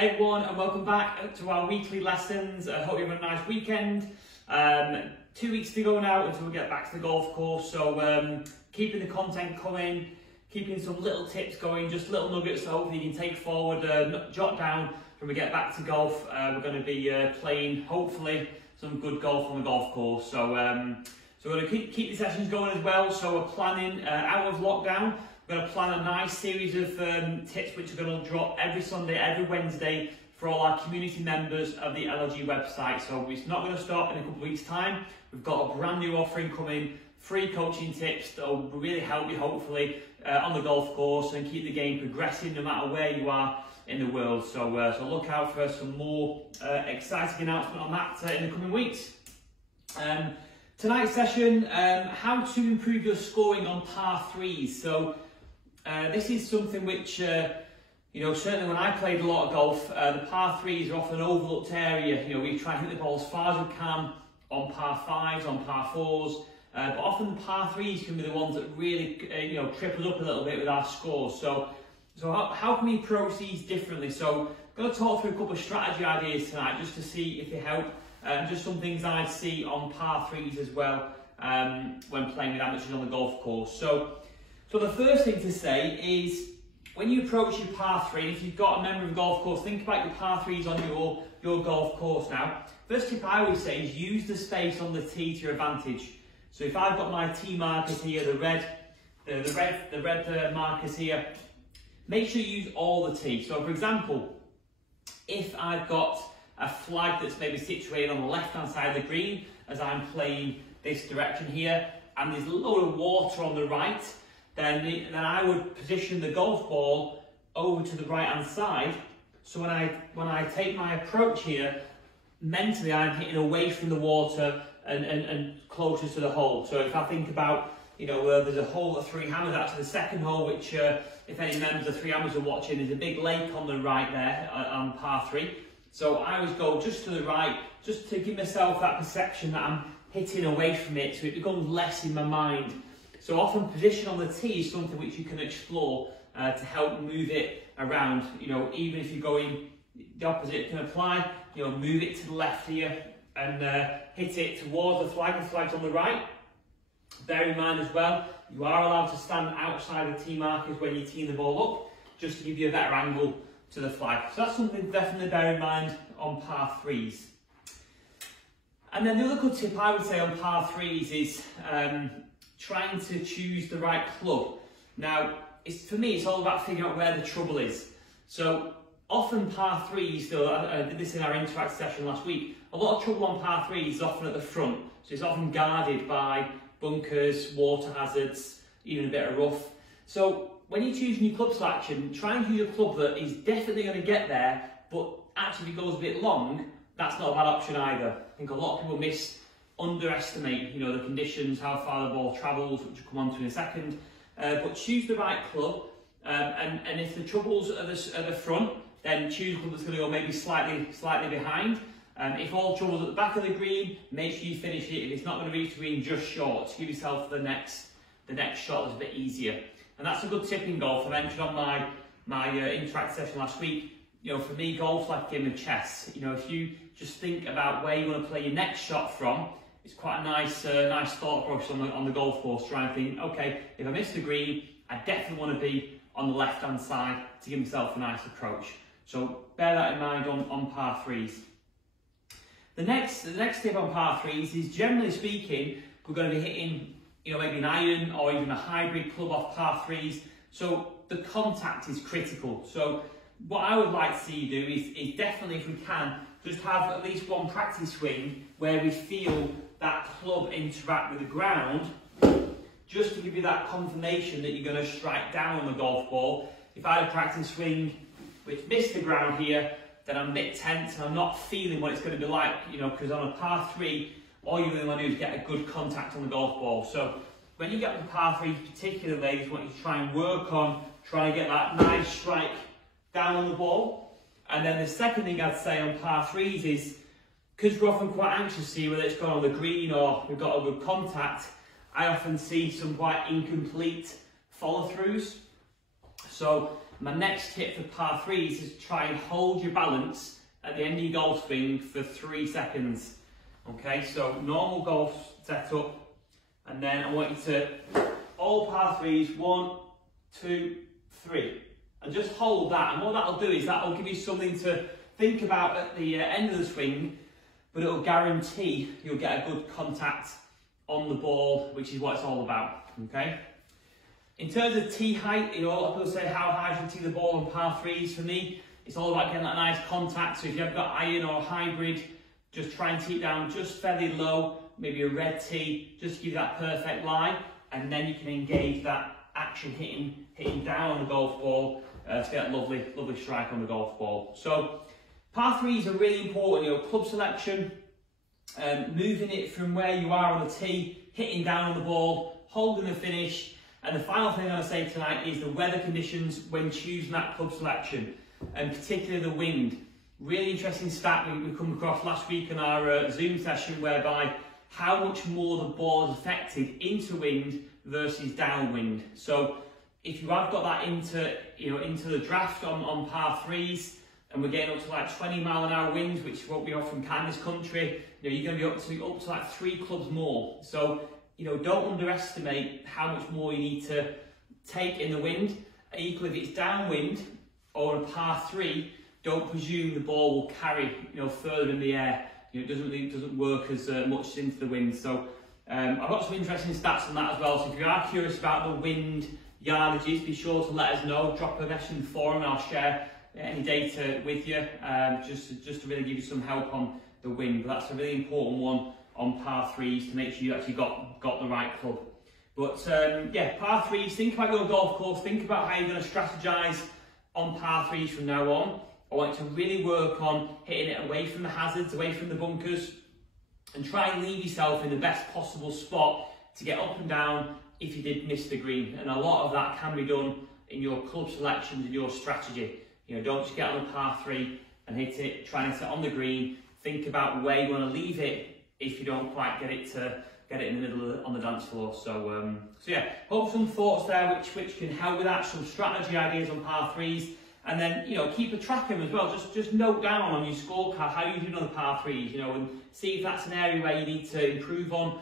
Hey everyone, and welcome back to our weekly lessons. I hope you have a nice weekend. 2 weeks to go now until we get back to the golf course, so keeping the content coming, keeping some little tips going, just little nuggets that hopefully you can take forward, jot down when we get back to golf. We're going to be playing, hopefully, some good golf on the golf course. So we're going to keep the sessions going as well. So we're planning, out of lockdown, we're going to plan a nice series of tips which are going to drop every Sunday, every Wednesday for all our community members of the LLG website. So it's not going to stop in a couple of weeks' time. We've got a brand new offering coming, free coaching tips that will really help you hopefully on the golf course and keep the game progressing no matter where you are in the world. So look out for some more exciting announcement on that in the coming weeks. Tonight's session, how to improve your scoring on par threes. So this is something which, certainly when I played a lot of golf, the par threes are often an overlooked area. We try and hit the ball as far as we can on par fives, on par fours, but often the par threes can be the ones that really, trip us up a little bit with our scores. So how can we approach these differently? So I'm going to talk through a couple of strategy ideas tonight just to see if they help. Just some things I'd see on par threes as well when playing with amateurs on the golf course. So the first thing to say is when you approach your par three, if you've got a member of the golf course, think about your par threes on your golf course now. First tip I always say is use the space on the tee to your advantage. So if I've got my tee markers here, the red markers here, make sure you use all the tee. So for example, if I've got a flag that's maybe situated on the left-hand side of the green as I'm playing this direction here, and there's a load of water on the right, then I would position the golf ball over to the right-hand side. So when I take my approach here, mentally I'm hitting away from the water and closer to the hole. So if I think about, there's a hole at Three Hammers, actually the second hole, which if any members of Three Hammers are watching, there's a big lake on the right there on par three. So I always go just to the right, just to give myself that perception that I'm hitting away from it, so it becomes less in my mind. So often position on the tee is something which you can explore to help move it around. Even if you're going the opposite can apply. Move it to the left here and hit it towards the flag. The flag's on the right. Bear in mind as well, you are allowed to stand outside the tee markers when you're teeing the ball up, just to give you a better angle to the flag. So that's something to definitely bear in mind on par threes. And then the other good tip I would say on par threes is trying to choose the right club. Now, for me, it's all about figuring out where the trouble is. So often par threes, I did this in our interact session last week, a lot of trouble on par threes is often at the front. So it's often guarded by bunkers, water hazards, even a bit of rough. So when you're choosing your club selection, try and choose a club that is definitely going to get there, but actually if it goes a bit long, that's not a bad option either. I think a lot of people underestimate, the conditions, how far the ball travels, which we'll come on to in a second. But choose the right club, and if the trouble's at the front, then choose a club that's going to go maybe slightly behind. If all trouble's at the back of the green, make sure you finish it. If it's not going to reach the green, just short. Give yourself the next shot that's a bit easier. And that's a good tip in golf. I mentioned on my interact session last week. For me, golf's like a game of chess. If you just think about where you want to play your next shot from, it's quite a nice thought process on the golf course. Try and think, okay, if I miss the green, I definitely want to be on the left-hand side to give myself a nice approach. So bear that in mind on par threes. The next tip on par threes is, generally speaking, we're going to be hitting, maybe an iron or even a hybrid club off par threes. So the contact is critical. So what I would like to see you do is definitely, if we can, just have at least one practice swing where we feel that club interact with the ground, just to give you that confirmation that you're going to strike down on the golf ball. If I had a practice swing which missed the ground here, then I'm a bit tense and I'm not feeling what it's going to be like, because on a par three, all you really want to do is get a good contact on the golf ball. So when you get to par three particularly, ladies, I want you to try and work on trying to get that nice strike down on the ball. And then the second thing I'd say on par threes is, because we're often quite anxious to see whether it's gone on the green or we've got a good contact, I often see some quite incomplete follow-throughs. So My next tip for par 3s is to try and hold your balance at the end of your golf swing for 3 seconds. Okay, so normal golf setup, and then I want you to, all par 3s, 1, 2, 3, and just hold that. And what that'll do is that'll give you something to think about at the end of the swing, but it'll guarantee you'll get a good contact on the ball, which is what it's all about. Okay. In terms of tee height, you know, a lot of people say how high should you tee the ball on par 3s. For me, it's all about getting that nice contact. So if you've got iron or hybrid, just try and tee it down just fairly low, maybe a red tee, just to give you that perfect lie, and then you can engage that action hitting down on the golf ball to get that lovely strike on the golf ball. So par 3s are really important, you know, club selection, moving it from where you are on the tee, hitting down on the ball, holding the finish. And the final thing I'm going to say tonight is the weather conditions when choosing that club selection, and particularly the wind. Really interesting stat we come across last week in our Zoom session, whereby how much more the ball is affected into wind versus downwind. So if you have got that into the draft on par 3s, and we're getting up to like 20-mile-an-hour winds, which won't be often can in this country, you know, you're going to be up to like 3 clubs more. So, you know, don't underestimate how much more you need to take in the wind. Equally, if it's downwind or a par 3, don't presume the ball will carry, you know, further in the air. You know, it doesn't work as much into the wind. So I've got some interesting stats on that as well. So if you are curious about the wind yardages, be sure to let us know. Drop a message in the forum, and I'll share any data with you, just to really give you some help on the wind. But that's a really important one on par 3s to make sure you actually got the right club. But yeah, par 3s, think about your golf course, think about how you're going to strategize on par 3s from now on. I want you to really work on hitting it away from the hazards, away from the bunkers, and try and leave yourself in the best possible spot to get up and down if you did miss the green. And a lot of that can be done in your club selections and your strategy. You know, don't just get on a par 3 and hit it, try and hit it on the green. Think about where you want to leave it if you don't quite get it in the middle on the dance floor. So yeah, hope some thoughts there which can help with that, some strategy ideas on par 3s. And then, you know, keep a track of them as well. Just note down on your scorecard how you're doing on the par 3s, you know, and see if that's an area where you need to improve on,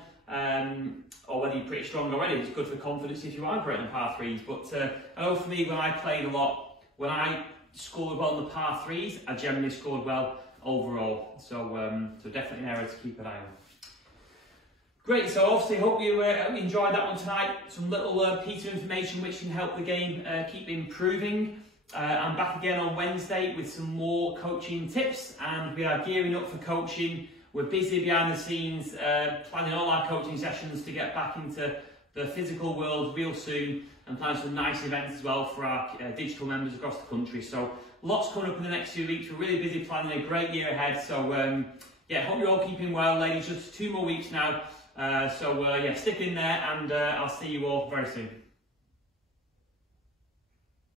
or whether you're pretty strong already. It's good for confidence if you are great on par 3s. But I know for me, when I played a lot, when I scored well on the par 3s, I generally scored well overall. So definitely an area to keep an eye on. Great, so obviously hope you enjoyed that one tonight. Some little piece of information which can help the game keep improving. I'm back again on Wednesday with some more coaching tips, and we are gearing up for coaching. We're busy behind the scenes planning all our coaching sessions to get back into the physical world real soon, and plan some nice events as well for our digital members across the country. So lots coming up in the next few weeks. We're really busy planning a great year ahead. So yeah, hope you're all keeping well, ladies. Just 2 more weeks now. Yeah, stick in there, and I'll see you all very soon.